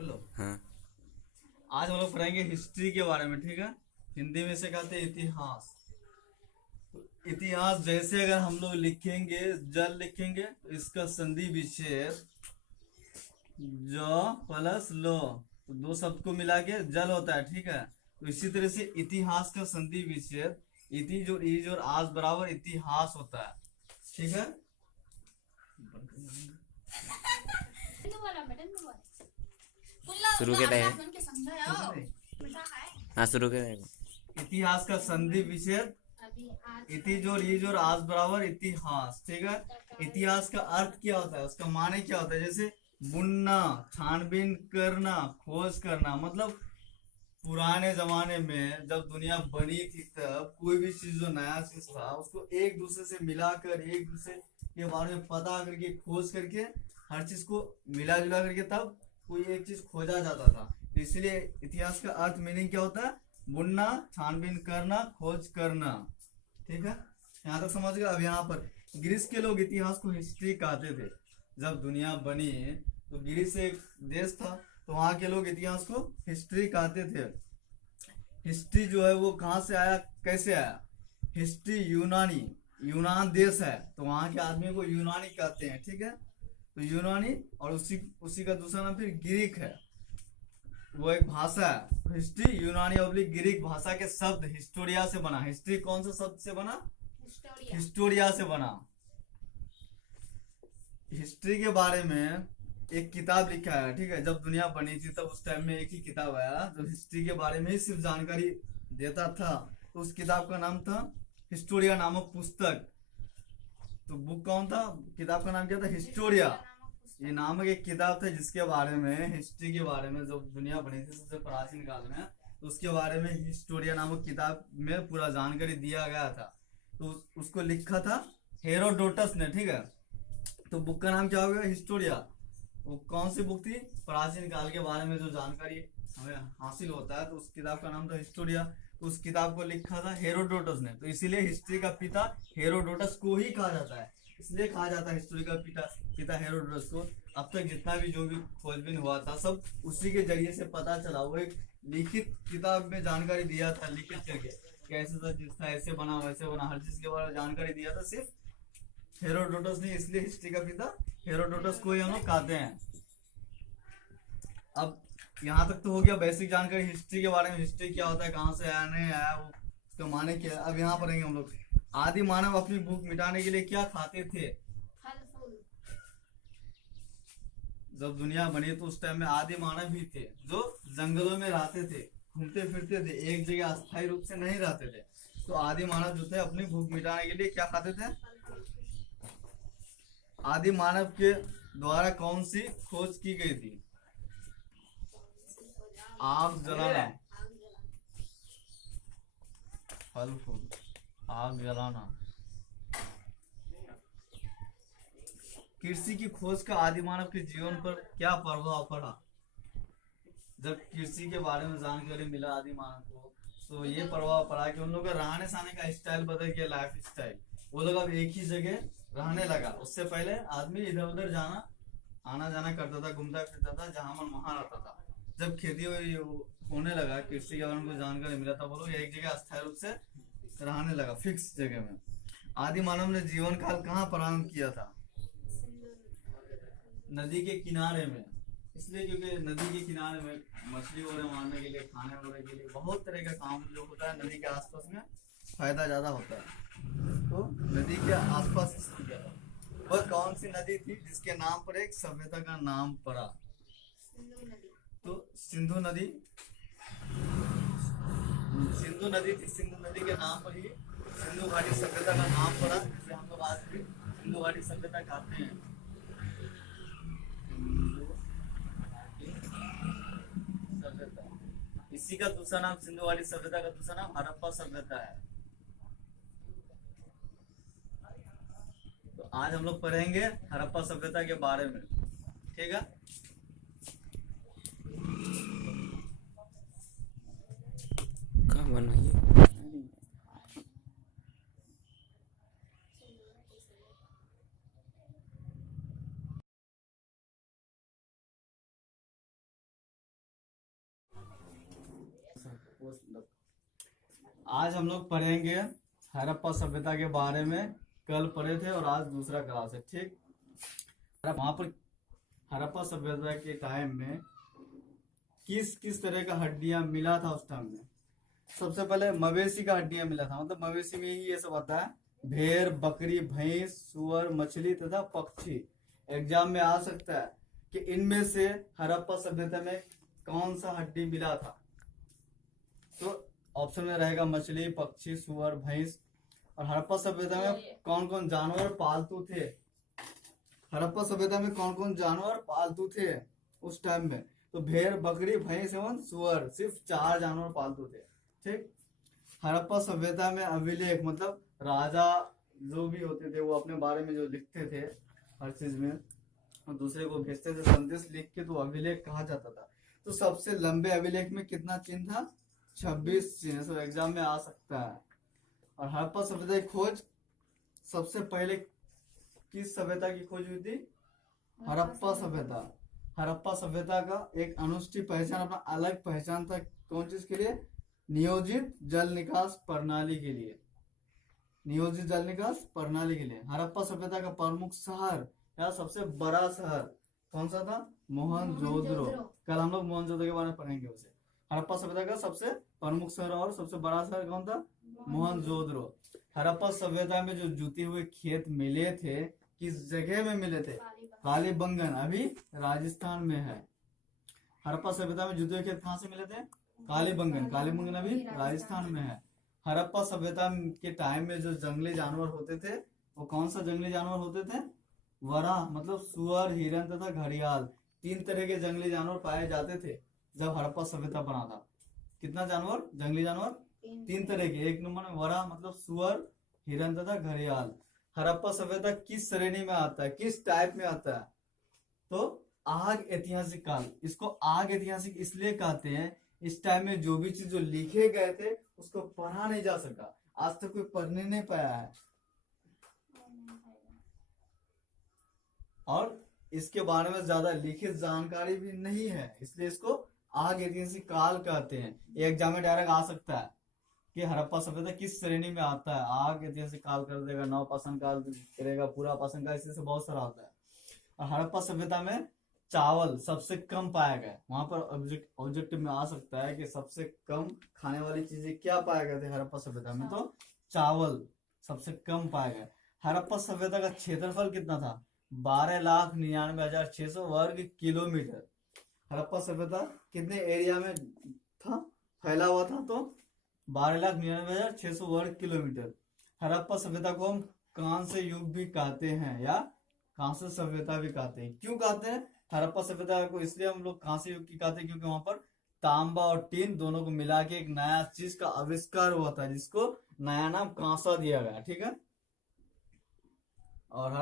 बोलो। हाँ। आज हम लोग पढ़ेंगे हिस्ट्री के बारे में, ठीक है। हिंदी में से कहते हैं इतिहास। तो इतिहास जैसे अगर हम लोग लिखेंगे, जल लिखेंगे तो इसका संधि विच्छेद ज प्लस लो, तो दो शब्द को मिला के जल होता है, ठीक है। तो इसी तरह से इतिहास का संधि विच्छेद इति जोड़ ई जोड़ आस बराबर इतिहास होता है, ठीक है। शुरू के टाइम। हाँ, शुरू के टाइम। इतिहास का संधि विच्छेद इति जोड़ ई जोड़ आस बराबर इतिहास, ठीक है। इतिहास का अर्थ क्या होता है, उसका माने क्या होता है, जैसे बुनना, छानबीन करना, खोज करना। मतलब पुराने जमाने में जब दुनिया बनी थी तब कोई भी चीज जो नया चीज था उसको एक दूसरे से मिलाकर, एक दूसरे के बारे में पता करके, खोज करके, हर चीज को मिला जुला करके तब कोई एक चीज खोजा जाता था। तो इसलिए इतिहास का अर्थ मीनिंग क्या होता है, बुनना, छानबीन करना, खोज करना, ठीक है। यहाँ तक समझ गए। अब यहाँ पर ग्रीस के लोग इतिहास को हिस्ट्री कहते थे। जब दुनिया बनी तो ग्रीस एक देश था, तो वहां के लोग इतिहास को हिस्ट्री कहते थे। हिस्ट्री जो है वो कहाँ से आया, कैसे आया। हिस्ट्री यूनानी, यूनान देश है तो वहां के आदमी को यूनानी कहते हैं, ठीक है। तो यूनानी और उसी उसी का दूसरा नाम फिर ग्रीक है, वो एक भाषा है। हिस्ट्री यूनानी ऑब्लिक ग्रीक भाषा के शब्द हिस्टोरिया से बना। हिस्ट्री कौन सा शब्द से बना, हिस्टोरिया से बना। हिस्ट्री के बारे में एक किताब लिखा है, ठीक है। जब दुनिया बनी थी तब उस टाइम में एक ही किताब आया जो हिस्ट्री के बारे में ही सिर्फ जानकारी देता था। तो उस किताब का नाम था हिस्टोरिया नामक पुस्तक। तो बुक कौन था, किताब का नाम क्या था, हिस्टोरिया। ये नामक एक किताब था जिसके बारे में, हिस्ट्री के बारे में, जब दुनिया बनी थी सबसे प्राचीन काल में, तो उसके बारे में हिस्टोरिया नामक किताब में पूरा जानकारी दिया गया था। तो उसको लिखा था हेरोडोटस ने, ठीक है। तो बुक का नाम क्या होगा, हिस्टोरिया। वो कौन सी बुक थी, प्राचीन काल के बारे में जो जानकारी हमें हासिल होता है, तो उस किताब का नाम था हिस्टोरिया। तो उस किताब को लिखा था हेरोडोटस ने। तो इसीलिए हिस्ट्री का पिता हेरोडोटस को ही कहा जाता है। इसलिए कहा जाता है हिस्ट्री का पिता हेरोडोटस को। अब तक जितना भी जो भी खोजबीन हुआ था सब उसी के जरिए से पता चला। वो एक लिखित किताब में जानकारी दिया था, लिखित करके कैसे सा चीज था, ऐसे बना वैसे बना, हर चीज के बारे में जानकारी दिया था सिर्फ हेरोडोटस ने। इसलिए हिस्ट्री का पिता हेरोडोटस को ही हम लोग कहते हैं। अब यहाँ तक तो हो गया बेसिक जानकारी हिस्ट्री के बारे में। हिस्ट्री क्या होता है, कहाँ से आया, नहीं आया, वो उसका माने क्या है। अब यहाँ पर हम लोग आदि मानव अपनी भूख मिटाने के लिए क्या खाते थे। जब दुनिया बनी तो उस टाइम में आदि मानव ही थे जो जंगलों में रहते थे, घूमते फिरते थे, एक जगह अस्थायी रूप से नहीं रहते थे। तो आदि मानव जो थे अपनी भूख मिटाने के लिए क्या खाते थे। आदि मानव के द्वारा कौन सी खोज की गई थी, आग जलाना, फल फूल, आग जलाना। कृषि की खोज का आदि मानव के जीवन पर क्या प्रभाव पड़ा। जब कृषि के बारे में जानकारी मिला आदि मानव को, तो ये प्रभाव पड़ा कि उन लोगों का रहने सहने का स्टाइल बदल गया, लाइफ स्टाइल। वो लोग अब एक ही जगह रहने लगा। उससे पहले आदमी इधर उधर जाना आना जाना करता था, घूमता फिरता था, जहां मन वहां रहता था। जब खेती होने लगा, कृषि के बारे में जानकारी मिला, तब वो लोग एक जगह अस्थायी रूप से रहने लगा, फिक्स जगह में। आदि मानव ने जीवन काल कहाँ प्रारंभ किया था, नदी के किनारे में। इसलिए क्योंकि नदी के किनारे में मछली वगैरह मारने के लिए, खाने वगैरह के लिए बहुत तरह का काम जो होता है नदी के आसपास में फायदा ज्यादा होता है। तो नदी के आसपास वह कौन सी नदी थी जिसके नाम पर एक सभ्यता का नाम पड़ा। तो सिंधु नदी, सिंधु नदी थी। सिंधु नदी के नाम पर ही सिंधु घाटी सभ्यता का नाम पड़ा, जिसे हम लोग आज भी सिंधु घाटी सभ्यता कहते हैं। सभ्यता, इसी का दूसरा नाम, सिंधु घाटी सभ्यता का दूसरा नाम हड़प्पा सभ्यता है। तो आज हम लोग पढ़ेंगे हड़प्पा सभ्यता के बारे में, ठीक है। कहाँ बनाइए। आज हम लोग पढ़ेंगे हड़प्पा सभ्यता के बारे में। कल पढ़े थे और आज दूसरा क्लास है, ठीक। वहां पर हड़प्पा सभ्यता के टाइम में किस किस तरह का हड्डियां मिला था उस टाइम में। सबसे पहले मवेशी का हड्डियां मिला था, मतलब मवेशी में ही ये सब आता है, भेड़, बकरी, भैंस, सुअर, मछली तथा पक्षी। एग्जाम में आ सकता है कि इनमें से हड़प्पा सभ्यता में कौन सा हड्डी मिला था। तो ऑप्शन में रहेगा मछली, पक्षी, सुअर, भैंस। और हड़प्पा सभ्यता में कौन कौन जानवर पालतू थे। हड़प्पा सभ्यता में कौन कौन जानवर पालतू थे उस टाइम में। तो भेड़, बकरी, भैंस एवं सुअर, सिर्फ 4 जानवर पालतू थे, ठीक। हड़प्पा सभ्यता में अभिलेख, मतलब राजा जो भी होते थे वो अपने बारे में जो लिखते थे हर चीज में और दूसरे को भेजते थे संदेश लिख के, तो अभिलेख कहा जाता था। तो सबसे लंबे अभिलेख में कितना चिन्ह था? 26 चिन्ह। तो एग्जाम में आ सकता है। और हड़प्पा सभ्यता की खोज सबसे पहले किस सभ्यता की खोज हुई थी? हड़प्पा सभ्यता। हड़प्पा सभ्यता का एक अनुष्ठी पहचान, अपना अलग पहचान था। कौन चीज के लिए? नियोजित जल निकास प्रणाली के लिए। नियोजित जल निकास प्रणाली के लिए। हड़प्पा सभ्यता का प्रमुख शहर या सबसे बड़ा शहर कौन सा था? मोहनजोदड़ो। कल हम लोग मोहनजोदड़ो के बारे में पढ़ेंगे उसे। हड़प्पा सभ्यता का सबसे प्रमुख शहर और सबसे बड़ा शहर कौन था? मोहनजोदड़ो। हड़प्पा सभ्यता में जो जुते हुए खेत मिले थे, किस जगह में मिले थे? कालीबंगन, अभी राजस्थान में है। हड़प्पा सभ्यता में जुते हुए खेत कहाँ से मिले थे? कालीबंगन। कालीबंगन अभी राजस्थान में है। हड़प्पा सभ्यता के टाइम में जो जंगली जानवर होते थे वो कौन सा जंगली जानवर होते थे? वराह, मतलब सुअर, हिरन तथा घड़ियाल। 3 तरह के जंगली जानवर पाए जाते थे जब हड़प्पा सभ्यता बना था। कितना जानवर? जंगली जानवर 3 तरह के। एक नंबर में वराह, मतलब सुअर, हिरन तथा घड़ियाल। हड़प्पा सभ्यता किस श्रेणी में आता है, किस टाइप में आता है? तो आग ऐतिहासिक काल। इसको आग ऐतिहासिक इसलिए कहते हैं, इस टाइम में जो भी चीज जो लिखे गए थे उसको पढ़ा नहीं जा सका। आज तक कोई पढ़ने नहीं पाया है और इसके बारे में ज्यादा लिखित जानकारी भी नहीं है, इसलिए इसको आग ऐतिहासिक काल कहते हैं। ये एग्जाम में डायरेक्ट आ सकता है कि हड़प्पा सभ्यता किस श्रेणी में आता है। आग ऐतिहासिक काल कर देगा, नवपाषाण काल करेगा, पूरा पाषाण काल, इसी से बहुत सारा आता है। और हड़प्पा सभ्यता में चावल सबसे कम पाया गया। वहां पर ऑब्जेक्टिव में आ सकता है कि सबसे कम खाने वाली चीजें क्या पाया गया थे हड़प्पा सभ्यता में? तो चावल सबसे कम पाया गया। हड़प्पा सभ्यता का क्षेत्रफल कितना था? 12,99,600 वर्ग किलोमीटर। हड़प्पा सभ्यता कितने एरिया में था, फैला हुआ था? तो 12,99,600 वर्ग किलोमीटर। हड़प्पा सभ्यता को हम कांस्य युग भी कहते हैं या कांस्य सभ्यता भी कहते हैं। क्यों कहते हैं हड़प्पा सभ्यता को? इसलिए हम लोग कांस्य युग की कहते हैं क्योंकि वहां पर तांबा और टीन दोनों को मिला के एक नया चीज का आविष्कार हुआ था, जिसको नया नाम कांसा दिया गया, ठीक है। और